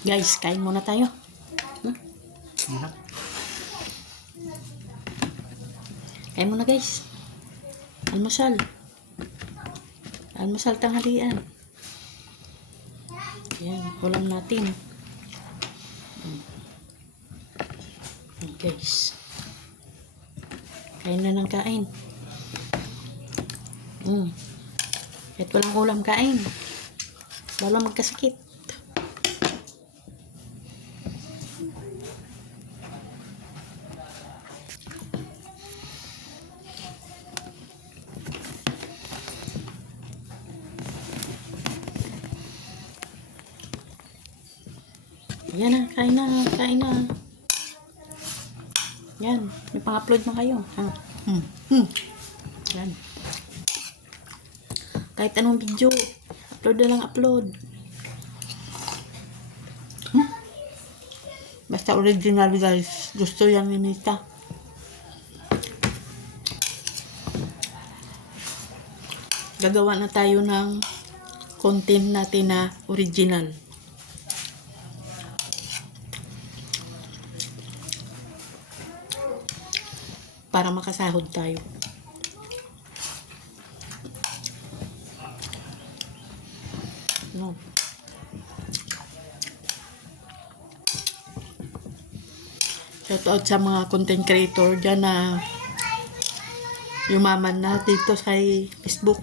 Guys, kain muna tayo. Kain muna guys. Almusal. Almusal tanghalian. Yan, ulam natin. Guys. Kain na ng kain. Kahit walang ulam kain. Bala magkasakit. Yan na, kain na, kain na. Yan, may pang-upload na kayo. Yan. Kahit anong video, upload na lang upload. Basta original guys. Gusto yan ni Nita. Gagawa na tayo ng content natin na original. Para makasahod tayo. No. Shout out sa mga content creator dyan na yumaman na dito sa Facebook.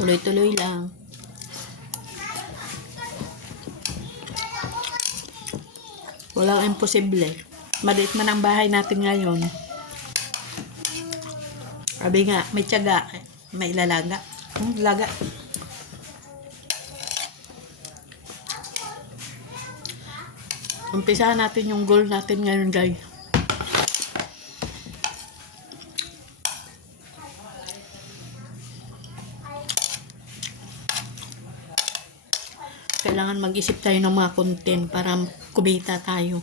Tuloy-tuloy lang. Walang imposible. Maliit man ang bahay natin ngayon. Sabi nga, may tiyaga, may ilalaga. Laga. Umpisahan natin yung goal natin ngayon, guys. Kailangan mag-isip tayo ng mga content para kumita tayo.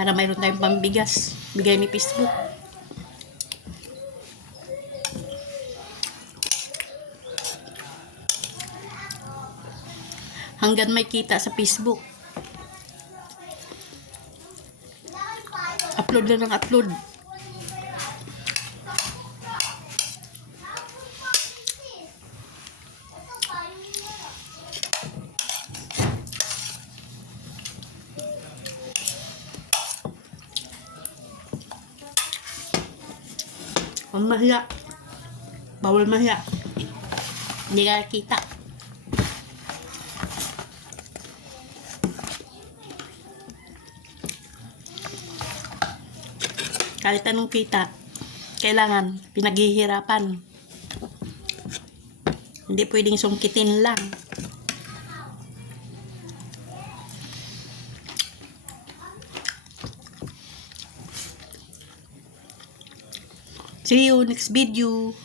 Para mayroon tayong pambigas. Bigay ni Facebook. Hanggang may kita sa Facebook. Upload na ng upload. Ang mahiya. Bawal mahiya. Hindi ka kita. Kahit anong kita, kailangan pinaghihirapan. Hindi pwedeng sungkitin lang. See you next video.